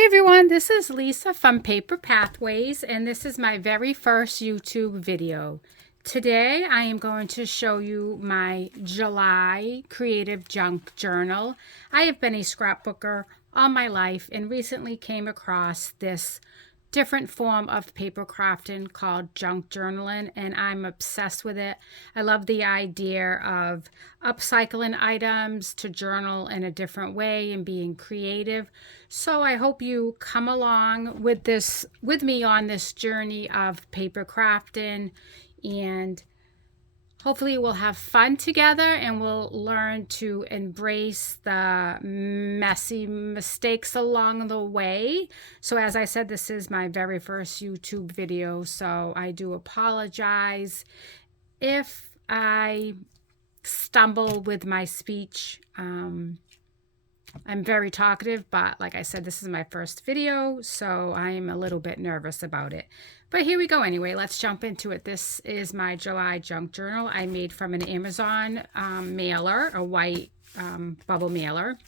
Hi everyone, this is Lisa from Paper Pathways, and this is my very first YouTube video. Today I am going to show you my July creative junk journal. I have been a scrapbooker all my life and recently came across this different form of paper crafting called junk journaling, and I'm obsessed with it. I love the idea of upcycling items to journal in a different way and being creative. So I hope you come along with me on this journey of paper crafting, and hopefully we'll have fun together and we'll learn to embrace the messy mistakes along the way. So as I said, this is my very first YouTube video, so I do apologize if I stumble with my speech. I'm very talkative, but like I said, this is my first video, so I'm a little bit nervous about it. But here we go anyway. Let's jump into it. This is my July junk journal I made from an Amazon mailer, a white bubble mailer.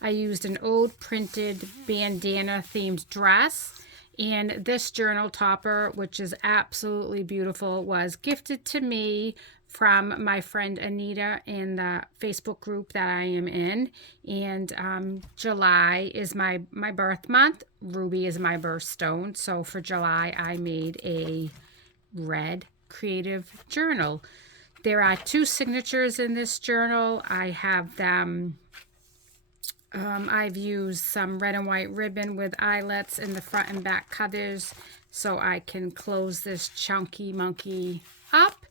I used an old printed bandana themed dress. And this journal topper, which is absolutely beautiful, was gifted to me from my friend Anita in the Facebook group that I am in. And July is my birth month. Ruby is my birthstone. So for July, I made a red creative journal. There are 2 signatures in this journal. I have them. I've used some red and white ribbon with eyelets in the front and back covers so I can close this chunky monkey up.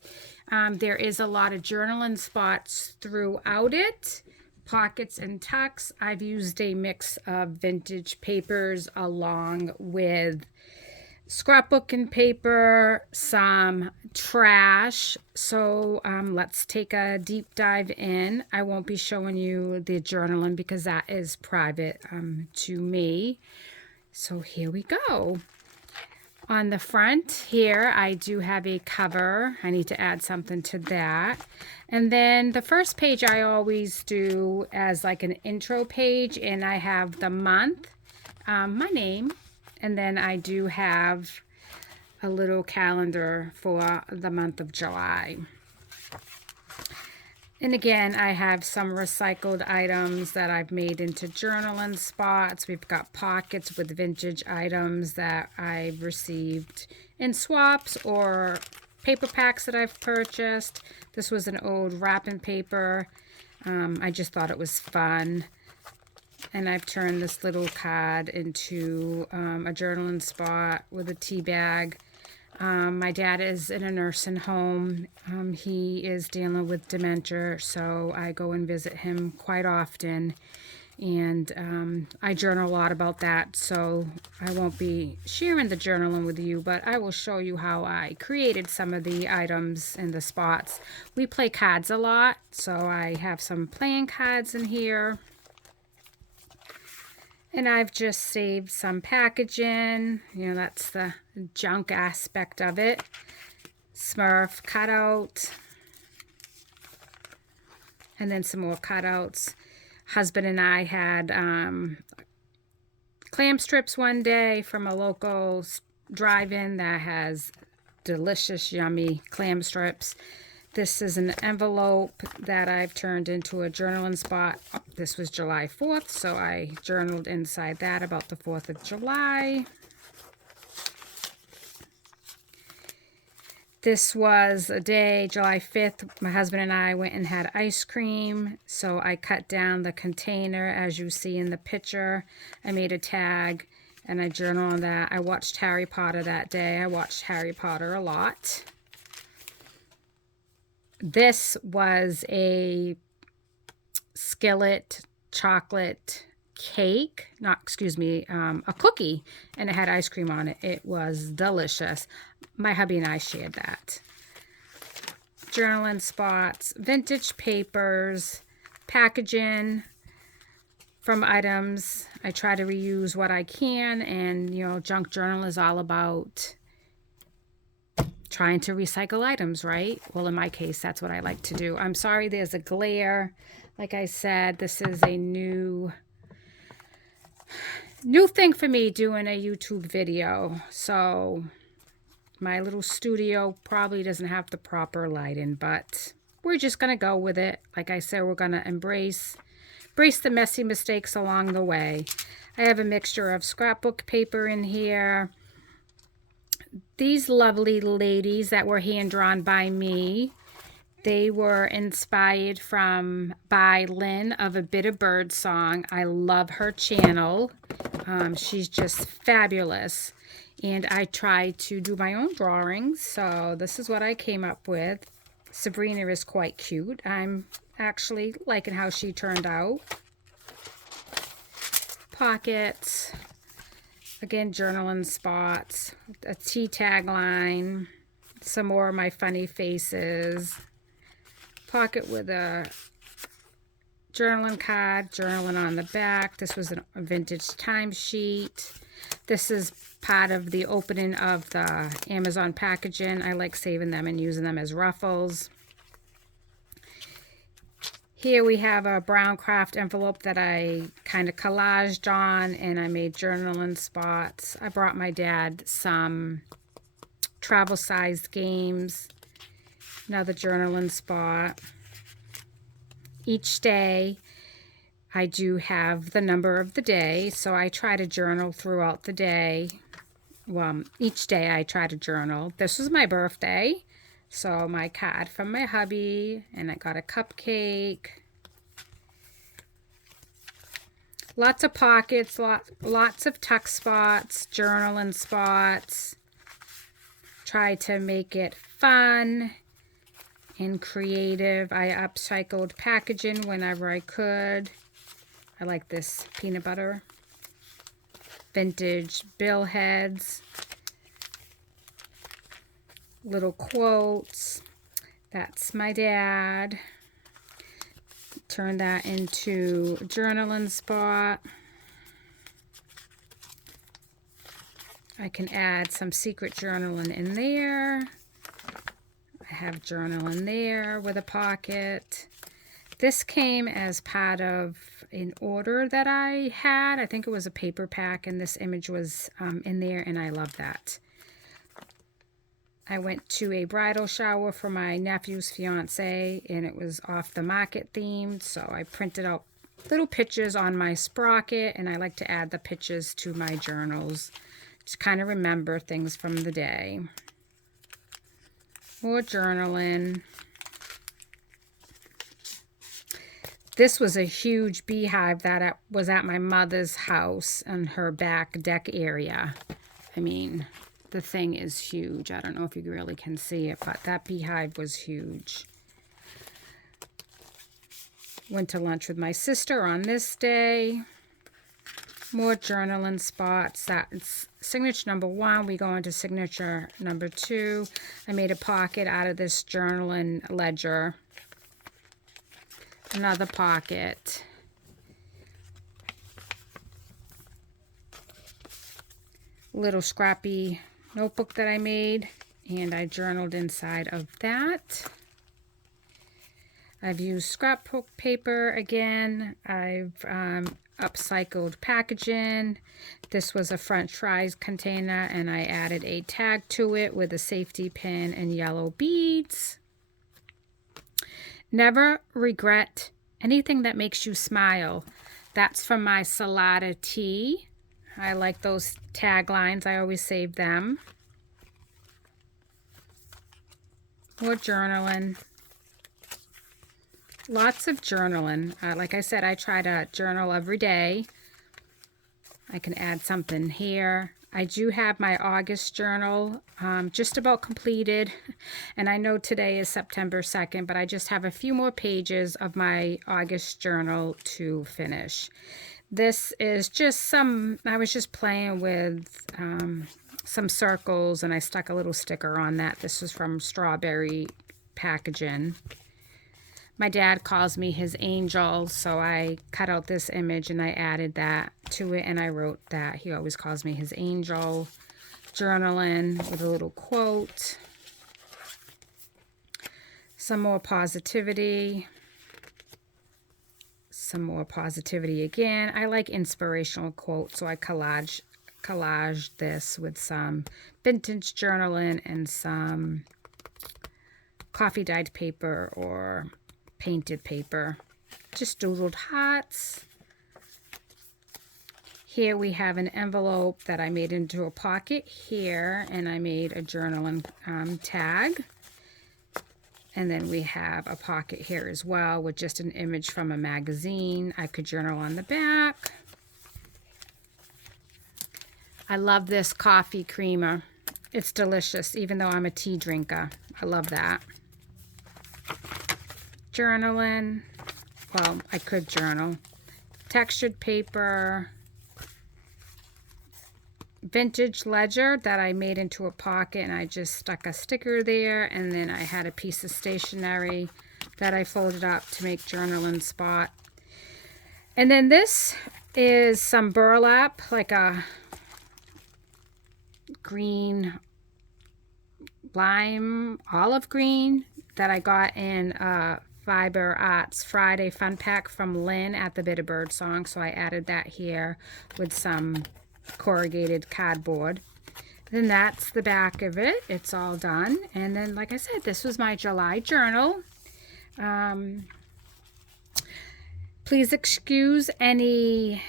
There is a lot of journaling spots throughout it, pockets and tucks. I've used a mix of vintage papers along with scrapbooking paper, some trash. So let's take a deep dive in. I won't be showing you the journaling because that is private to me. So here we go. On the front here, I do have a cover. I need to add something to that. And then the first page I always do as like an intro page, and I have the month, my name, and then I do have a little calendar for the month of July. And again, I have some recycled items that I've made into journaling spots. We've got pockets with vintage items that I've received in swaps or paper packs that I've purchased. This was an old wrapping paper. I just thought it was fun. And I've turned this little card into a journaling spot with a tea bag. My dad is in a nursing home. He is dealing with dementia, so I go and visit him quite often. And I journal a lot about that, so I won't be sharing the journaling with you, but I will show you how I created some of the items and the spots. We play cards a lot, so I have some playing cards in here. And I've just saved some packaging. You know, that's the junk aspect of it. Smurf cutout. And then some more cutouts. Husband and I had clam strips one day from a local drive-in that has delicious, yummy clam strips. This is an envelope that I've turned into a journaling spot. This was July 4th, so I journaled inside that about the 4th of July. This was a day, July 5th, my husband and I went and had ice cream, so I cut down the container as you see in the picture. I made a tag and I journaled on that. I watched Harry Potter that day. I watched Harry Potter a lot. This was a skillet chocolate cake, a cookie, and it had ice cream on it. It was delicious. My hubby and I shared that. Journaling spots, vintage papers, packaging from items. I try to reuse what I can, and you know, junk journal is all about trying to recycle items, right? Well, in my case, that's what I like to do. I'm sorry there's a glare. Like I said, this is a new new thing for me doing a YouTube video. So my little studio probably doesn't have the proper lighting, but we're just going to go with it. Like I said, we're going to embrace the messy mistakes along the way. I have a mixture of scrapbook paper in here. These lovely ladies that were hand-drawn by me, they were inspired by Lynn of A Bit of Bird Song. I love her channel. She's just fabulous. And I tried to do my own drawings, so this is what I came up with. Sabrina is quite cute. I'm actually liking how she turned out. Pockets. Again, journaling spots. A T tagline. Some more of my funny faces. Pocket with a journaling card. Journaling on the back. This was a vintage timesheet. This is part of the opening of the Amazon packaging. I like saving them and using them as ruffles. Here we have a brown craft envelope that I kind of collaged on, and I made journaling spots. I brought my dad some travel-sized games. Another journaling spot. Each day I do have the number of the day, so I try to journal throughout the day. Well, each day I try to journal. This was my birthday, so my card from my hubby, and I got a cupcake. Lots of pockets, lots of tuck spots, journaling spots. Try to make it fun and creative. I upcycled packaging whenever I could. I like this peanut butter. Vintage bill heads. Little quotes. That's my dad. Turn that into a journaling spot. I can add some secret journaling in there. I have journaling there with a pocket. This came as part of an order that I had. I think it was a paper pack, and this image was in there, and I love that. I went to a bridal shower for my nephew's fiance, and it was off the market themed, so I printed out little pictures on my sprocket, and I like to add the pictures to my journals to kind of remember things from the day. More journaling. This was a huge beehive that was at my mother's house in her back deck area. I mean, the thing is huge. I don't know if you really can see it, but that beehive was huge. Went to lunch with my sister on this day. More journaling spots. That's signature number 1. We go into signature number 2. I made a pocket out of this journaling ledger. Another pocket. Little scrappy notebook that I made, and I journaled inside of that. I've used scrapbook paper again. I've upcycled packaging. This was a French fries container, and I added a tag to it with a safety pin and yellow beads. Never regret anything that makes you smile. That's from my Salada tea. I like those taglines. I always save them. More journaling. Lots of journaling. Like I said, I try to journal every day. I can add something here. I do have my August journal just about completed, and I know today is September 2nd, but I just have a few more pages of my August journal to finish. This is just I was just playing with some circles, and I stuck a little sticker on that. This is from Strawberry Packaging. My dad calls me his angel, so I cut out this image and I added that to it, and I wrote that he always calls me his angel. Journaling with a little quote. Some more positivity. some more positivity again. I like inspirational quotes, so I collaged this with some vintage journaling and some coffee dyed paper or painted paper. Just doodled hearts. Here we have an envelope that I made into a pocket here, and I made a journaling tag. And then we have a pocket here as well with just an image from a magazine. I could journal on the back. I love this coffee creamer. It's delicious, even though I'm a tea drinker. I love that. Journaling. Well, I could journal. Textured paper. Vintage ledger that I made into a pocket, and I just stuck a sticker there, and then I had a piece of stationery that I folded up to make journaling spot. And then this is some burlap, like a green lime olive green that I got in Fiber Arts Friday Fun Pack from Lynn at the Bitter Bird Song. So I added that here with some corrugated cardboard. Then that's the back of it. It's all done. And then, like I said, this was my July journal. Please excuse any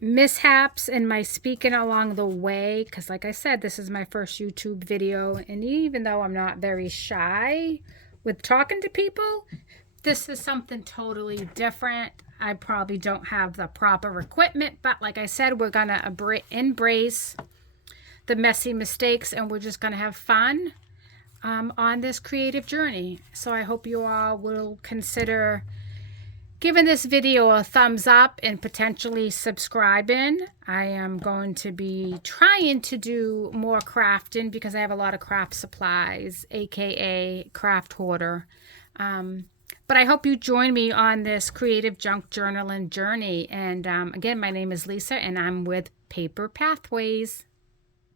mishaps in my speaking along the way, because like I said, this is my first YouTube video, and even though I'm not very shy with talking to people, this is something totally different. I probably don't have the proper equipment, but like I said, we're going to embrace the messy mistakes, and we're just going to have fun on this creative journey. So I hope you all will consider giving this video a thumbs up and potentially subscribing. I am going to be trying to do more crafting because I have a lot of craft supplies, aka craft hoarder. But I hope you join me on this creative junk journaling journey. And again, my name is Lisa, and I'm with Paper Pathways.